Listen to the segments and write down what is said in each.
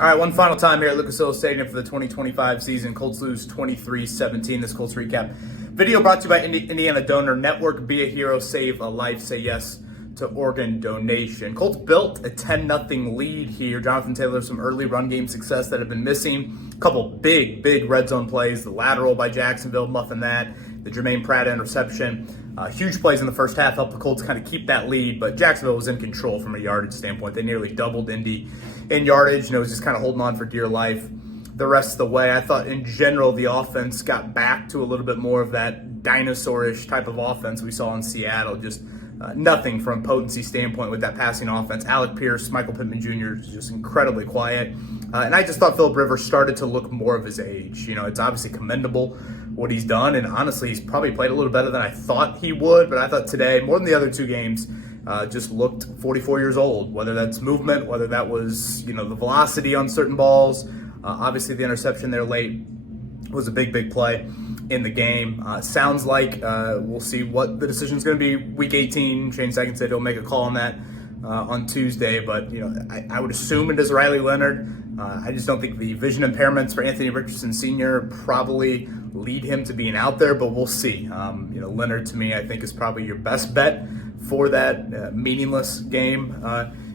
All right, one final time here at Lucas Oil Stadium for the 2025 season. Colts lose 23-17. This Colts recap video brought to you by Indiana Donor Network. Be a hero, save a life, say yes to organ donation. Colts built a 10-0 lead here. Jonathan Taylor, some early run game success that had been missing. A couple big red zone plays. The lateral by Jacksonville, muffing that. The Jermaine Pratt interception. Huge plays in the first half helped the Colts kind of keep that lead, but Jacksonville was in control from a yardage standpoint. They nearly doubled Indy in yardage, and it was just kind of holding on for dear life the rest of the way. I thought in general the offense got back to a little bit more of that dinosaur-ish type of offense we saw in Seattle. Just nothing from potency standpoint with that passing offense. Alec Pierce, Michael Pittman Jr. is just incredibly quiet. And I just thought Phillip Rivers started to look more of his age. You know, it's obviously commendable what he's done, and honestly, he's probably played a little better than I thought he would, but I thought today, more than the other two games, just looked 44 years old, whether that's movement, whether that was, the velocity on certain balls. Obviously, the interception there late was a big play in the game. Sounds like we'll see what the decision is going to be week 18. Shane Steichen said he'll make a call on that on Tuesday, but I would assume it is Riley Leonard. I just don't think the vision impairments for Anthony Richardson Sr. probably lead him to being out there, but we'll see. Leonard to me I think is probably your best bet for that meaningless game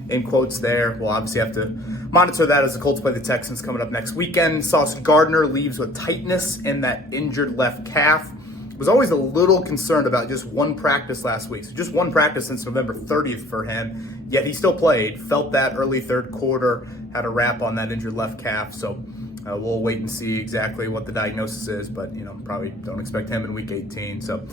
in quotes there. We'll obviously have to monitor that as the Colts play the Texans coming up next weekend. Sauce Gardner leaves with tightness in that injured left calf. Was always a little concerned about just one practice last week. So just one practice since November 30th for him, yet he still played, felt that early third quarter, had a wrap on that injured left calf. So we'll wait and see exactly what the diagnosis is, but probably don't expect him in week 18. So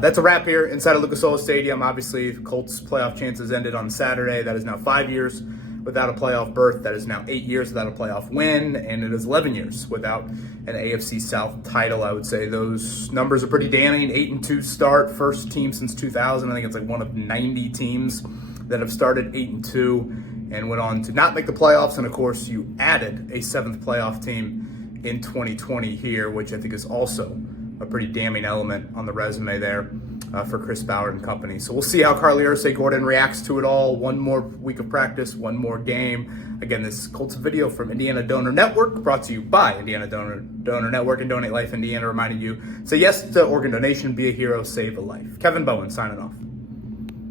that's a wrap here inside of Lucas Oil Stadium. Obviously, the Colts playoff chances ended on Saturday. That is now 5 years without a playoff berth. That is now 8 years without a playoff win, and it is 11 years without an AFC South title. I would say those numbers are pretty damning. 8-2 start, first team since 2000. I think it's like one of 90 teams that have started 8-2 and went on to not make the playoffs. And of course, you added a seventh playoff team in 2020 here, which I think is also a pretty damning element on the resume there for Chris Ballard and company. So we'll see how Carly Gordon reacts to it all. One more week of practice, one more game. Again, this Colts video from Indiana Donor Network, brought to you by Indiana Donor Network and Donate Life Indiana, reminding you, say yes to organ donation, be a hero, save a life. Kevin Bowen signing off.